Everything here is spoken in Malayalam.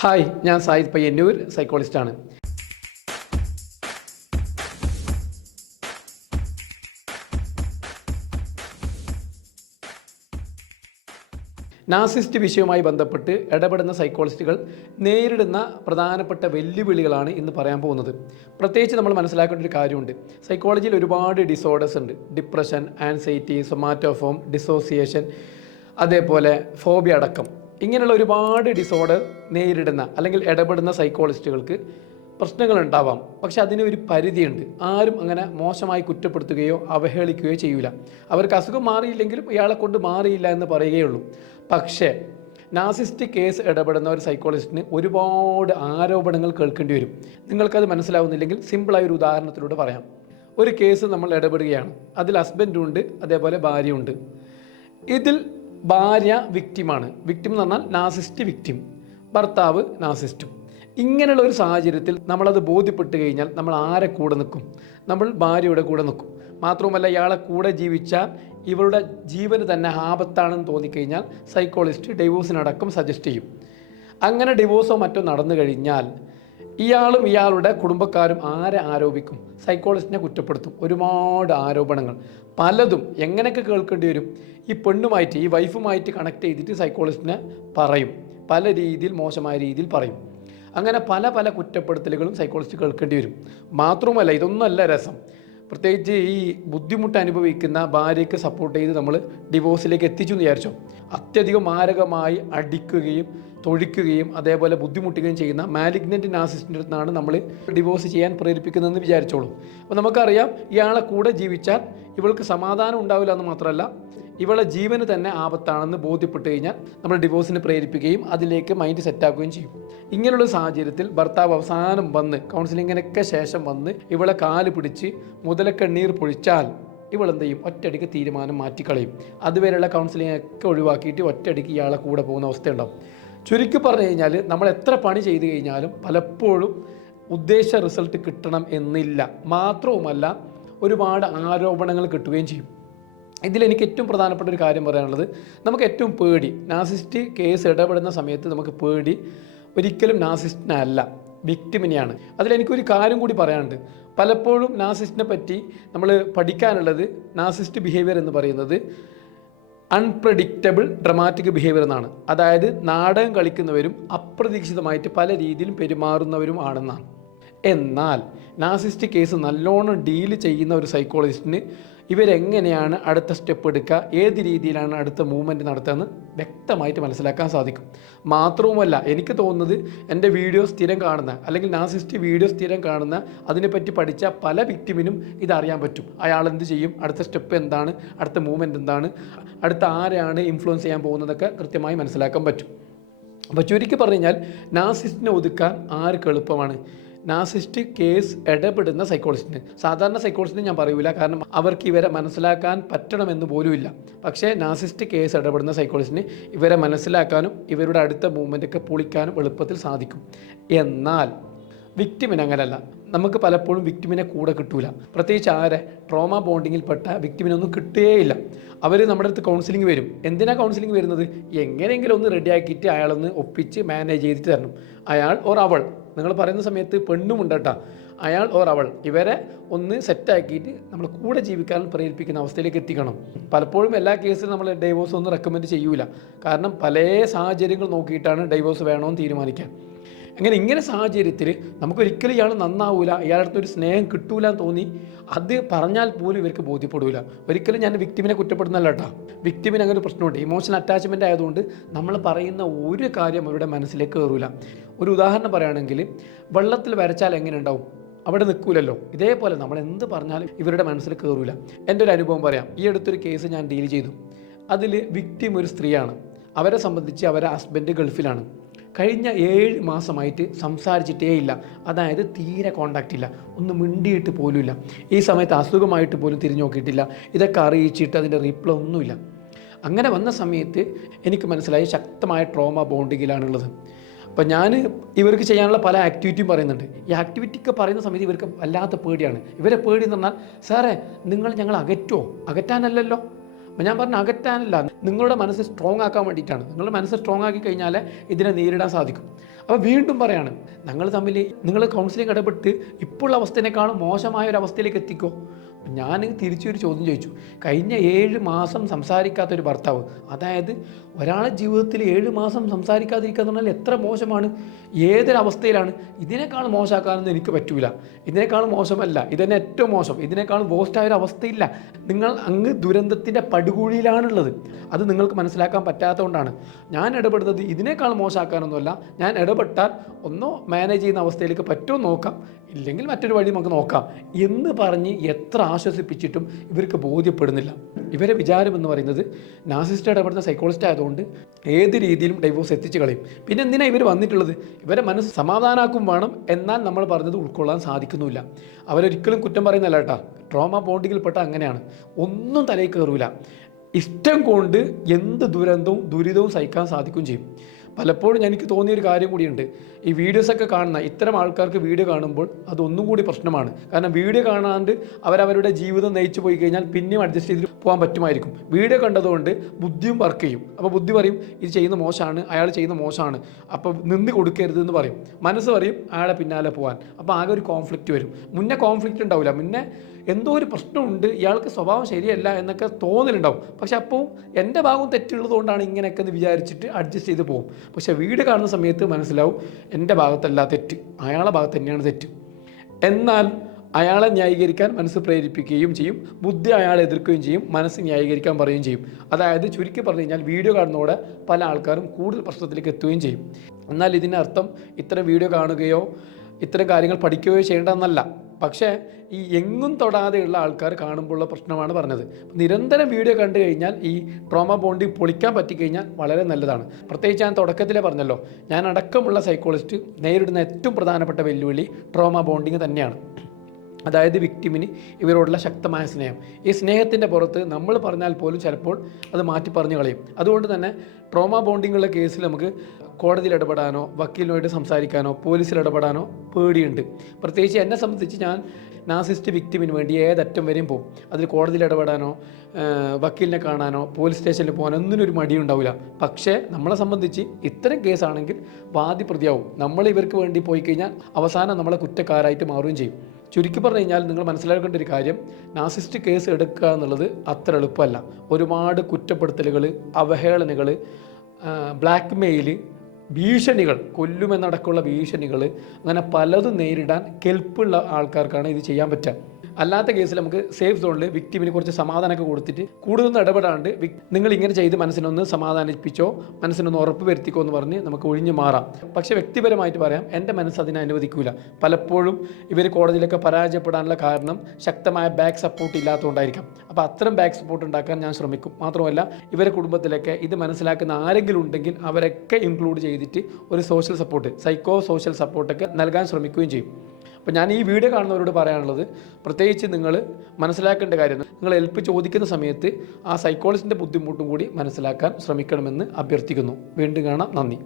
ഹായ് ഞാൻ സായിദ് പയ്യന്നൂർ സൈക്കോളജിസ്റ്റാണ് നാസിസ്റ്റ് വിഷയവുമായി ബന്ധപ്പെട്ട് ഇടപെടുന്ന സൈക്കോളജിസ്റ്റുകൾ നേരിടുന്ന പ്രധാനപ്പെട്ട വെല്ലുവിളികളാണ് ഇന്ന് പറയാൻ പോകുന്നത്. പ്രത്യേകിച്ച് നമ്മൾ മനസ്സിലാക്കേണ്ട ഒരു കാര്യമുണ്ട്. സൈക്കോളജിയിൽ ഒരുപാട് ഡിസോർഡേഴ്സ് ഉണ്ട്. ഡിപ്രഷൻ ആൻസൈറ്റി സൊമാറ്റോഫോം ഡിസോസിയേഷൻ അതേപോലെ ഫോബിയ അടക്കം. ഇങ്ങനെയുള്ള ഒരുപാട് ഡിസോർഡർ നേരിടുന്ന അല്ലെങ്കിൽ ഇടപെടുന്ന സൈക്കോളജിസ്റ്റുകൾക്ക് പ്രശ്നങ്ങൾ ഉണ്ടാവാം പക്ഷെ അതിന് ഒരു പരിധിയുണ്ട്. ആരും അങ്ങനെ മോശമായി കുറ്റപ്പെടുത്തുകയോ അവഹേളിക്കുകയോ ചെയ്യൂല. അവർക്ക് അസുഖം മാറിയില്ലെങ്കിലും ഇയാളെ കൊണ്ട് മാറിയില്ല എന്ന് പറയുകയുള്ളൂ. പക്ഷേ നാസിസ്റ്റ് കേസ് ഇടപെടുന്ന ഒരു സൈക്കോളജിസ്റ്റിന് ഒരുപാട് ആരോപണങ്ങൾ കേൾക്കേണ്ടി വരും. നിങ്ങൾക്കത് മനസ്സിലാവുന്നില്ലെങ്കിൽ സിമ്പിളായ ഒരു ഉദാഹരണത്തിലൂടെ പറയാം. ഒരു കേസ് നമ്മൾ ഇടപെടുകയാണ്. അതിൽ ഹസ്ബൻഡും ഉണ്ട് അതേപോലെ ഭാര്യയുണ്ട്. ഇതിൽ ഭാര്യ വിക്റ്റിമാണ് വിക്റ്റിം എന്ന് പറഞ്ഞാൽ നാസിസ്റ്റ് വിക്റ്റിം ഭർത്താവ് നാസിസ്റ്റും ഇങ്ങനെയുള്ള ഒരു സാഹചര്യത്തിൽ നമ്മളത് ബോധ്യപ്പെട്ട് കഴിഞ്ഞാൽ നമ്മൾ ആരെ കൂടെ നിൽക്കും? നമ്മൾ ഭാര്യയുടെ കൂടെ നിൽക്കും. മാത്രവുമല്ല ഇയാളെ കൂടെ ജീവിച്ച ഇവരുടെ ജീവന് തന്നെ ആപത്താണെന്ന് തോന്നിക്കഴിഞ്ഞാൽ സൈക്കോളജിസ്റ്റ് ഡിവോഴ്സിനടക്കം സജസ്റ്റ് ചെയ്യും. അങ്ങനെ ഡിവോഴ്സോ മറ്റോ നടന്നു കഴിഞ്ഞാൽ ഇയാളും ഇയാളുടെ കുടുംബക്കാരും ആരെ ആരോപിക്കും? സൈക്കോളജിസ്റ്റിനെ കുറ്റപ്പെടുത്തും. ഒരുപാട് ആരോപണങ്ങൾ. പലതും എങ്ങനെയൊക്കെ കേൾക്കേണ്ടി വരും? ഈ പെണ്ണുമായിട്ട് ഈ വൈഫുമായിട്ട് കണക്ട് ചെയ്തിട്ട് സൈക്കോളജിസ്റ്റിനെ പറയും. പല രീതിയിൽ മോശമായ രീതിയിൽ പറയും. അങ്ങനെ പല പല കുറ്റപ്പെടുത്തലുകളും സൈക്കോളജിസ്റ്റ് കേൾക്കേണ്ടി വരും. മാത്രവുമല്ല ഇതൊന്നുമല്ല രസം. പ്രത്യേകിച്ച് ഈ ബുദ്ധിമുട്ട് അനുഭവിക്കുന്ന ഭാര്യയ്ക്ക് സപ്പോർട്ട് ചെയ്ത് നമ്മൾ ഡിവോഴ്സിലേക്ക് എത്തിച്ചു എന്ന് വിചാരിച്ചോ? അത്യധികം മാരകമായി അടിക്കുകയും തൊഴിക്കുകയും അതേപോലെ ബുദ്ധിമുട്ടുകയും ചെയ്യുന്ന മാലിഗ്നന്റ് നാസിസ്റ്റിന്റെ അടുത്താണ് നമ്മൾ ഡിവോഴ്സ് ചെയ്യാൻ പ്രേരിപ്പിക്കുന്നതെന്ന് വിചാരിച്ചോളൂ. അപ്പോൾ നമുക്കറിയാം ഇയാളെ കൂടെ ജീവിച്ചാൽ ഇവൾക്ക് സമാധാനം ഉണ്ടാവില്ല എന്ന് മാത്രമല്ല ഇവളെ ജീവന് തന്നെ ആപത്താണെന്ന് ബോധ്യപ്പെട്ട് കഴിഞ്ഞാൽ നമ്മൾ ഡിവോഴ്സിന് പ്രേരിപ്പിക്കുകയും അതിലേക്ക് മൈൻഡ് സെറ്റാക്കുകയും ചെയ്യും. ഇങ്ങനെയുള്ള സാഹചര്യത്തിൽ ഭർത്താവ് അവസാനം വന്ന് കൗൺസിലിങ്ങിനൊക്കെ ശേഷം വന്ന് ഇവളെ കാൽ പിടിച്ച് മുതലക്കണ്ണീർ പൊഴിച്ചാൽ ഇവളെന്ത് ചെയ്യും? ഒറ്റയടിക്ക് തീരുമാനം മാറ്റിക്കളയും. അതുവരെയുള്ള കൗൺസിലിംഗ് ഒക്കെ ഒഴിവാക്കിയിട്ട് ഒറ്റയടിക്ക് ഇയാളെ കൂടെ പോകുന്ന അവസ്ഥ ഉണ്ടാവും ചുരുക്കി പറഞ്ഞു കഴിഞ്ഞാൽ നമ്മൾ എത്ര പണി ചെയ്തു കഴിഞ്ഞാലും പലപ്പോഴും ഉദ്ദേശ റിസൾട്ട് കിട്ടണം എന്നില്ല. മാത്രവുമല്ല ഒരുപാട് ആരോപണങ്ങൾ കിട്ടുകയും ചെയ്യും. ഇതിൽ എനിക്ക് ഏറ്റവും പ്രധാനപ്പെട്ട ഒരു കാര്യം പറയാനുള്ളത് നമുക്ക് ഏറ്റവും പേടി. നാസിസ്റ്റ് കേസ് ഇടപെടുന്ന സമയത്ത് നമുക്ക് പേടി. ഒരിക്കലും നാസിസ്റ്റിനല്ല വിക്ടിമിനെയാണ് അതിലെനിക്കൊരു കാര്യം കൂടി പറയാനുണ്ട്. പലപ്പോഴും നാസിസ്റ്റിനെ പറ്റി നമ്മൾ പഠിക്കാനുള്ളത് നാസിസ്റ്റ് ബിഹേവിയർ എന്ന് പറയുന്നത് അൺപ്രഡിക്റ്റബിൾ ഡ്രമാറ്റിക് ബിഹേവിയർ എന്നാണ്. അതായത് നാടകം കളിക്കുന്നവരും അപ്രതീക്ഷിതമായിട്ട് പല രീതിയിലും പെരുമാറുന്നവരും ആണെന്നാണ്. എന്നാൽ നാസിസ്റ്റ് കേസ് നല്ലോണം ഡീൽ ചെയ്യുന്ന ഒരു സൈക്കോളജിസ്റ്റിന് ഇവരെങ്ങനെയാണ് അടുത്ത സ്റ്റെപ്പ് എടുക്കുക? ഏത് രീതിയിലാണ് അടുത്ത മൂവ്മെന്റ് നടത്തുകയെന്ന് വ്യക്തമായിട്ട് മനസ്സിലാക്കാൻ സാധിക്കും. മാത്രവുമല്ല എനിക്ക് തോന്നുന്നത് എന്റെ വീഡിയോ സ്ഥിരം കാണുന്ന അല്ലെങ്കിൽ നാസിസ്റ്റ് വീഡിയോ സ്ഥിരം കാണുന്ന അതിനെപ്പറ്റി പഠിച്ച പല വിക്ടിമിനും ഇതറിയാൻ പറ്റും. അയാൾ എന്ത് ചെയ്യും? അടുത്ത സ്റ്റെപ്പ് എന്താണ്? അടുത്ത മൂവ്മെന്റ് എന്താണ്? അടുത്ത ആരാണ് ഇൻഫ്ലുവൻസ് ചെയ്യാൻ പോകുന്നതൊക്കെ കൃത്യമായി മനസ്സിലാക്കാൻ പറ്റും. അപ്പോൾ ചുരുക്കി പറഞ്ഞു കഴിഞ്ഞാൽ നാസിസ്റ്റിനെ ഒതുക്കാൻ ആർക്ക് എളുപ്പമാണ്? നാസിസ്റ്റ് കേസ് ഇടപെടുന്ന സൈക്കോളജിസ്റ്റിന് സാധാരണ സൈക്കോളജിസ്റ്റിന് ഞാൻ പറയൂല കാരണം അവർക്ക് ഇവരെ മനസ്സിലാക്കാൻ പറ്റണമെന്ന് പോലുമില്ല പക്ഷേ നാസിസ്റ്റ് കേസ് ഇടപെടുന്ന സൈക്കോളജിസ്റ്റിന് ഇവരെ മനസ്സിലാക്കാനും ഇവരുടെ അടുത്ത മൂവ്മെന്റൊക്കെ പൊളിക്കാനും എളുപ്പത്തിൽ സാധിക്കും. എന്നാൽ വിക്ടിമിന് അങ്ങനല്ല. നമുക്ക് പലപ്പോഴും വിക്ടിമിനെ കൂടെ കിട്ടൂല. പ്രത്യേകിച്ച് ആരെ? ട്രോമ ബോണ്ടിങ്ങിൽപ്പെട്ട വിക്ടിമിനൊന്നും കിട്ടുകയില്ല. അവർ നമ്മുടെ അടുത്ത് കൗൺസിലിംഗ് വരും. എന്തിനാ കൗൺസിലിംഗ് വരുന്നത്? എങ്ങനെയെങ്കിലും ഒന്ന് റെഡിയാക്കിയിട്ട് അയാളൊന്ന് ഒപ്പിച്ച് മാനേജ് ചെയ്തിട്ട് തരണം. അയാൾ ഓർ അവൾ. നിങ്ങൾ പറയുന്ന സമയത്ത് പെണ്ണും ഉണ്ട് കേട്ടോ. അയാൾ ഓർ അവൾ. ഇവരെ ഒന്ന് സെറ്റാക്കിയിട്ട് നമ്മൾ കൂടെ ജീവിക്കാൻ പ്രേരിപ്പിക്കുന്ന അവസ്ഥയിലേക്ക് എത്തിക്കണം. പലപ്പോഴും എല്ലാ കേസിലും നമ്മൾ ഡൈവോഴ്സ് ഒന്നും റെക്കമെൻഡ് ചെയ്യൂല. കാരണം പല സാഹചര്യങ്ങൾ നോക്കിയിട്ടാണ് ഡൈവോഴ്സ് വേണമെന്ന് തീരുമാനിക്കുക അങ്ങനെ ഇങ്ങനെ സാഹചര്യത്തിൽ നമുക്കൊരിക്കലും ഇയാൾ നന്നാവൂല ഇയാളുടെ അടുത്തൊരു സ്നേഹം കിട്ടൂല എന്ന് തോന്നി അത് പറഞ്ഞാൽ പോലും ഇവർക്ക് ബോധ്യപ്പെടൂല. ഒരിക്കലും ഞാൻ വിക്ടിമിനെ കുറ്റപ്പെടുന്നല്ല കേട്ടോ. വിക്ടിമിന് അങ്ങനെ ഒരു പ്രശ്നമുണ്ട്. ഇമോഷണൽ അറ്റാച്ച്മെന്റ് ആയതുകൊണ്ട് നമ്മൾ പറയുന്ന ഒരു കാര്യം അവരുടെ മനസ്സിലേക്ക് കയറൂല. ഒരു ഉദാഹരണം പറയുകയാണെങ്കിൽ വെള്ളത്തിൽ വരച്ചാൽ എങ്ങനെ ഉണ്ടാവും? അവിടെ നിൽക്കൂലല്ലോ. ഇതേപോലെ നമ്മൾ എന്ത് പറഞ്ഞാലും ഇവരുടെ മനസ്സിൽ കയറൂല. എന്റെ ഒരു അനുഭവം പറയാം. ഈ അടുത്തൊരു കേസ് ഞാൻ ഡീൽ ചെയ്തു. അതിൽ വിക്ടിം ഒരു സ്ത്രീയാണ്. അവരെ സംബന്ധിച്ച് അവരെ ഹസ്ബൻഡ് ഗൾഫിലാണ്. കഴിഞ്ഞ ഏഴ് മാസമായിട്ട് സംസാരിച്ചിട്ടേ ഇല്ല അതായത് തീരെ കോണ്ടാക്റ്റ് ഇല്ല. ഒന്ന് മിണ്ടിയിട്ട് പോലുമില്ല. ഈ സമയത്ത് അസുഖമായിട്ട് പോലും തിരിഞ്ഞു നോക്കിയിട്ടില്ല. ഇതൊക്കെ അറിയിച്ചിട്ട് അതിന്റെ റിപ്ലൈ ഒന്നുമില്ല. അങ്ങനെ വന്ന സമയത്ത് എനിക്ക് മനസ്സിലായി ശക്തമായ ട്രോമ ബോണ്ടിങ്ങിലാണുള്ളത് അപ്പം ഞാൻ ഇവർക്ക് ചെയ്യാനുള്ള പല ആക്ടിവിറ്റിയും പറയുന്നുണ്ട്. ഈ ആക്ടിവിറ്റി ഒക്കെ പറയുന്ന സമയത്ത് ഇവർക്ക് വല്ലാത്ത പേടിയാണ്. ഇവരെ പേടി എന്ന് പറഞ്ഞാൽ സാറേ നിങ്ങൾ ഞങ്ങൾ അകറ്റോ അകറ്റാനല്ലല്ലോ? അപ്പം ഞാൻ പറഞ്ഞ അകറ്റാനല്ല. നിങ്ങളുടെ മനസ്സ് സ്ട്രോങ് ആക്കാൻ വേണ്ടിയിട്ടാണ്. നിങ്ങളുടെ മനസ്സ് സ്ട്രോങ് ആക്കി കഴിഞ്ഞാൽ ഇതിനെ നേരിടാൻ സാധിക്കും. അപ്പോൾ വീണ്ടും പറയാണ് ഞങ്ങൾ തമ്മിൽ നിങ്ങൾ കൗൺസിലിംഗ് ഇടപെട്ട് ഇപ്പോഴുള്ള അവസ്ഥയെക്കാളും മോശമായ ഒരു അവസ്ഥയിലേക്ക് എത്തിക്കോ. ഞാൻ തിരിച്ചൊരു ചോദ്യം ചോദിച്ചു. കഴിഞ്ഞ ഏഴ് മാസം സംസാരിക്കാത്ത ഒരു ഭർത്താവ് അതായത് ഒരാളെ ജീവിതത്തിൽ ഏഴ് മാസം സംസാരിക്കാതിരിക്കുക എന്ന് പറഞ്ഞാൽ എത്ര മോശമാണ്? ഏതൊരവസ്ഥയിലാണ്? ഇതിനേക്കാൾ മോശമാക്കാനൊന്നും എനിക്ക് പറ്റൂല. ഇതിനേക്കാൾ മോശമല്ല. ഇതന്നെ ഏറ്റവും മോശം. ഇതിനേക്കാൾ വേസ്റ്റായ ഒരു അവസ്ഥയില്ല. നിങ്ങൾ അങ്ങ് ദുരന്തത്തിന്റെ പടുകുഴിയിലാണുള്ളത്. അത് നിങ്ങൾക്ക് മനസ്സിലാക്കാൻ പറ്റാത്തതുകൊണ്ടാണ്. ഞാൻ ഇടപെടുന്നത് ഇതിനേക്കാൾ മോശമാക്കാനൊന്നുമല്ല. ഞാൻ ഇടപെട്ടാൽ ഒന്നോ മാനേജ് ചെയ്യുന്ന അവസ്ഥയിലേക്ക് പറ്റുമോ നോക്കാം. ഇല്ലെങ്കിൽ മറ്റൊരു വഴി നമുക്ക് നോക്കാം. എന്ന് പറഞ്ഞ് എത്ര ആശ്വസിപ്പിച്ചിട്ടും ഇവർക്ക് ബോധ്യപ്പെടുന്നില്ല. ഇവരെ വിചാരം എന്ന് പറയുന്നത് നാസിസ്റ്റ് ഇടപെടുന്ന സൈക്കോളജിസ്റ്റ് ആയതുകൊണ്ട് ഏത് രീതിയിലും ഡൈവോഴ്സ് എത്തിച്ചു കളയും. പിന്നെ എന്തിനാണ് ഇവർ വന്നിട്ടുള്ളത്? ഇവരെ മനസ്സ് സമാധാനാക്കും വേണം എന്നാൽ നമ്മൾ പറഞ്ഞത് ഉൾക്കൊള്ളാൻ സാധിക്കുന്നില്ല അവരൊരിക്കലും കുറ്റം പറയുന്നല്ല കേട്ടാ. ട്രോമ ബോണ്ടിങ്ങിൽപ്പെട്ട അങ്ങനെയാണ്. ഒന്നും തലയിൽ കയറൂല ഇഷ്ടം കൊണ്ട് എന്ത് ദുരന്തവും ദുരിതവും സഹിക്കാൻ സാധിക്കുകയും ചെയ്യും. പലപ്പോഴും എനിക്ക് തോന്നിയൊരു കാര്യം കൂടിയുണ്ട്. ഈ വീഡിയോസൊക്കെ കാണുന്ന ഇത്തരം ആൾക്കാർക്ക് വീഡിയോ കാണുമ്പോൾ അതൊന്നും കൂടി പ്രശ്നമാണ്. കാരണം വീഡിയോ കാണാണ്ട് അവരവരുടെ ജീവിതം നയിച്ചു പോയി കഴിഞ്ഞാൽ പിന്നെയും അഡ്ജസ്റ്റ് ചെയ്ത് പോകാൻ പറ്റുമായിരിക്കും. വീഡിയോ കണ്ടതുകൊണ്ട് ബുദ്ധിയും വർക്ക് ചെയ്യും. അപ്പോൾ ബുദ്ധി പറയും ഇത് ചെയ്യുന്ന മോശമാണ് അയാൾ ചെയ്യുന്ന മോശമാണ്. അപ്പോൾ നിന്ന് കൊടുക്കരുത് എന്ന് പറയും. മനസ്സ് പറയും അയാളെ പിന്നാലെ പോകാൻ. അപ്പോൾ ആകെ ഒരു കോൺഫ്ലിക്റ്റ് വരും. മുന്നേ കോൺഫ്ലിക്റ്റ് ഉണ്ടാവില്ല മുന്നേ എന്തോ ഒരു പ്രശ്നമുണ്ട് ഇയാൾക്ക് സ്വഭാവം ശരിയല്ല എന്നൊക്കെ തോന്നലുണ്ടാവും. പക്ഷെ അപ്പോൾ എന്റെ ഭാഗം തെറ്റുള്ളതുകൊണ്ടാണ് ഇങ്ങനെയൊക്കെ എന്ന് വിചാരിച്ചിട്ട് അഡ്ജസ്റ്റ് ചെയ്ത് പോകും. പക്ഷെ വീട് കാണുന്ന സമയത്ത് മനസ്സിലാവും എന്റെ ഭാഗത്തല്ല തെറ്റ് അയാളെ ഭാഗത്ത് തന്നെയാണ് തെറ്റ്. എന്നാൽ അയാളെ ന്യായീകരിക്കാൻ മനസ്സ് പ്രേരിപ്പിക്കുകയും ചെയ്യും ബുദ്ധി അയാളെ എതിർക്കുകയും ചെയ്യും മനസ്സ് ന്യായീകരിക്കാൻ പറയുകയും ചെയ്യും. അതായത് ചുരുക്കി പറഞ്ഞു കഴിഞ്ഞാൽ വീഡിയോ കാണുന്നതോടെ പല ആൾക്കാരും കൂടുതൽ പ്രശ്നത്തിലേക്ക് എത്തുകയും ചെയ്യും. എന്നാൽ ഇതിനർത്ഥം ഇത്തരം വീഡിയോ കാണുകയോ ഇത്തരം കാര്യങ്ങൾ പഠിക്കുകയോ ചെയ്യേണ്ടതെന്നല്ല. പക്ഷേ ഈ എങ്ങും തൊടാതെയുള്ള ആൾക്കാർ കാണുമ്പോഴുള്ള പ്രശ്നമാണ് പറഞ്ഞത്. നിരന്തരം വീഡിയോ കണ്ടു കഴിഞ്ഞാൽ ഈ ട്രോമ ബോണ്ടിങ് പൊളിക്കാൻ പറ്റിക്കഴിഞ്ഞാൽ വളരെ നല്ലതാണ്. പ്രത്യേകിച്ച് ഞാൻ തുടക്കത്തിലേ പറഞ്ഞല്ലോ ഞാൻ അടക്കമുള്ള സൈക്കോളജിസ്റ്റ് നേരിടുന്ന ഏറ്റവും പ്രധാനപ്പെട്ട വെല്ലുവിളി ട്രോമ ബോണ്ടിങ് തന്നെയാണ്. അതായത് വിക്ടിമിന് ഇവരോടുള്ള ശക്തമായ സ്നേഹം. ഈ സ്നേഹത്തിന്റെ പുറത്ത് നമ്മൾ പറഞ്ഞാൽ പോലും ചിലപ്പോൾ അത് മാറ്റി പറഞ്ഞു കളയും. അതുകൊണ്ട് തന്നെ ട്രോമ ബോണ്ടിങ്ങുള്ള കേസിൽ നമുക്ക് കോടതിയിൽ ഇടപെടാനോ വക്കീലിനുമായിട്ട് സംസാരിക്കാനോ പോലീസിൽ ഇടപെടാനോ പേടിയുണ്ട്. പ്രത്യേകിച്ച് എന്നെ സംബന്ധിച്ച് ഞാൻ നാസിസ്റ്റ് വിക്ടിമിന് വേണ്ടി ഏതറ്റം വരെയും പോകും. അതിൽ കോടതിയിൽ ഇടപെടാനോ വക്കീലിനെ കാണാനോ പോലീസ് സ്റ്റേഷനിൽ പോകാനോ ഒന്നിനും ഒരു മടിയുണ്ടാവില്ല പക്ഷേ നമ്മളെ സംബന്ധിച്ച് ഇത്തരം കേസാണെങ്കിൽ വാദി പ്രതിയാവും നമ്മൾ ഇവർക്ക് വേണ്ടി പോയി കഴിഞ്ഞാൽ അവസാനം നമ്മളെ കുറ്റക്കാരായിട്ട് മാറുകയും ചെയ്യും. ചുരുക്കി പറഞ്ഞു കഴിഞ്ഞാൽ നിങ്ങൾ മനസ്സിലാക്കേണ്ട ഒരു കാര്യം നാസിസ്റ്റ് കേസ് എടുക്കുക എന്നുള്ളത് അത്ര എളുപ്പമല്ല. ഒരുപാട് കുറ്റപ്പെടുത്തലുകൾ അവഹേളനകൾ ബ്ലാക്ക് മെയിൽ ഭീഷണികൾ കൊല്ലുമെന്നടക്കമുള്ള ഭീഷണികൾ അങ്ങനെ പലതും നേരിടാൻ കെൽപ്പുള്ള ആൾക്കാർക്കാണ് ഇത് ചെയ്യാൻ പറ്റുക. അല്ലാത്ത കേസിൽ നമുക്ക് സേഫ് സോണിൽ വിക്ടിമിന് കുറച്ച് സമാധാനമൊക്കെ കൊടുത്തിട്ട് കൂടുതലൊന്നും ഇടപെടാണ്ട് നിങ്ങൾ ഇങ്ങനെ ചെയ്ത് മനസ്സിനൊന്ന് സമാധാനിപ്പിച്ചോ മനസ്സിനൊന്ന് ഉറപ്പ് വരുത്തിക്കോ എന്ന് പറഞ്ഞ് നമുക്ക് ഒഴിഞ്ഞു മാറാം. പക്ഷെ വ്യക്തിപരമായിട്ട് പറയാം എന്റെ മനസ്സ് അതിനെ അനുവദിക്കൂല. പലപ്പോഴും ഇവർ കോടതിയിലൊക്കെ പരാജയപ്പെടാനുള്ള കാരണം ശക്തമായ ബാക്ക് സപ്പോർട്ട് ഇല്ലാത്തതുകൊണ്ടായിരിക്കാം. അപ്പോൾ അത്തരം ബാക്ക് സപ്പോർട്ട് ഉണ്ടാക്കാൻ ഞാൻ ശ്രമിക്കും. മാത്രമല്ല ഇവരെ കുടുംബത്തിലൊക്കെ ഇത് മനസ്സിലാക്കുന്ന ആരെങ്കിലും ഉണ്ടെങ്കിൽ അവരൊക്കെ ഇൻക്ലൂഡ് ചെയ്തിട്ട് ഒരു സോഷ്യൽ സപ്പോർട്ട് സൈക്കോ സോഷ്യൽ സപ്പോർട്ടൊക്കെ നൽകാൻ ശ്രമിക്കുകയും ചെയ്യും. അപ്പോൾ ഞാൻ ഈ വീഡിയോ കാണുന്നവരോട് പറയാനുള്ളത് പ്രത്യേകിച്ച് നിങ്ങൾ മനസ്സിലാക്കേണ്ട കാര്യം നിങ്ങൾ ഹെൽപ്പ് ചോദിക്കുന്ന സമയത്ത് ആ സൈക്കോളജിന്റെ ബുദ്ധിമുട്ടും കൂടി മനസ്സിലാക്കാൻ ശ്രമിക്കണമെന്ന് അഭ്യർത്ഥിക്കുന്നു. വീണ്ടും കാണാം. നന്ദി.